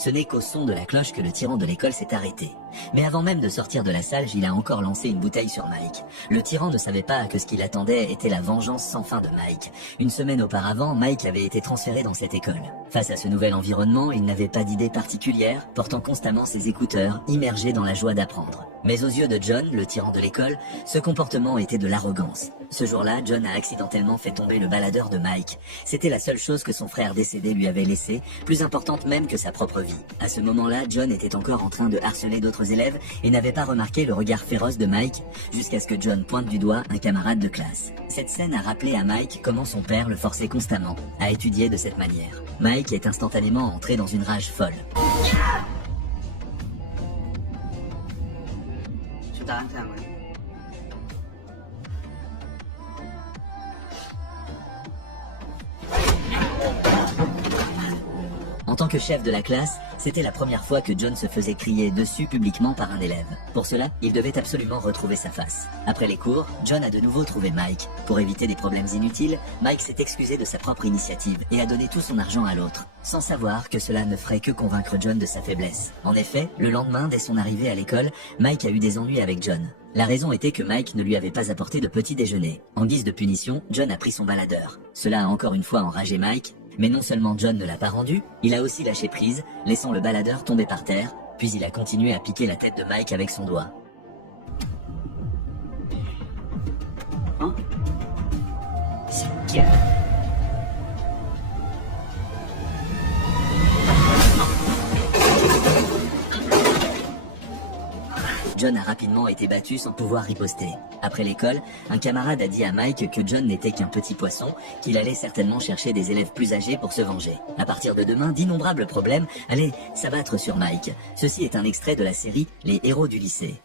Ce n'est qu'au son de la cloche que le tyran de l'école s'est arrêté. Mais avant même de sortir de la salle, il a encore lancé une bouteille sur Mike. Le tyran ne savait pas que ce qu'il attendait était la vengeance sans fin de Mike. Une semaine auparavant, Mike avait été transféré dans cette école. Face à ce nouvel environnement, il n'avait pas d'idée particulière, portant constamment ses écouteurs, immergé dans la joie d'apprendre. Mais aux yeux de John, le tyran de l'école, ce comportement était de l'arrogance. Ce jour-là, John a accidentellement fait tomber le baladeur de Mike. C'était la seule chose que son frère décédé lui avait laissée, plus importante même que sa propre vie. À ce moment-là, John était encore en train de harceler d'autres élèves et n'avait pas remarqué le regard féroce de Mike, jusqu'à ce que John pointe du doigt un camarade de classe. Cette scène a rappelé à Mike comment son père le forçait constamment à étudier de cette manière. Mike est instantanément entré dans une rage folle. En tant que chef de la classe, c'était la première fois que John se faisait crier dessus publiquement par un élève. Pour cela, il devait absolument retrouver sa face. Après les cours, John a de nouveau trouvé Mike. Pour éviter des problèmes inutiles, Mike s'est excusé de sa propre initiative et a donné tout son argent à l'autre, sans savoir que cela ne ferait que convaincre John de sa faiblesse. En effet, le lendemain, dès son arrivée à l'école, Mike a eu des ennuis avec John. La raison était que Mike ne lui avait pas apporté de petit déjeuner. En guise de punition, John a pris son baladeur. Cela a encore une fois enragé Mike, mais non seulement John ne l'a pas rendu, il a aussi lâché prise, laissant le baladeur tomber par terre, puis il a continué à piquer la tête de Mike avec son doigt. Hein? C'est gay. John a rapidement été battu sans pouvoir riposter. Après l'école, un camarade a dit à Mike que John n'était qu'un petit poisson, qu'il allait certainement chercher des élèves plus âgés pour se venger. À partir de demain, d'innombrables problèmes allaient s'abattre sur Mike. Ceci est un extrait de la série Les héros du lycée.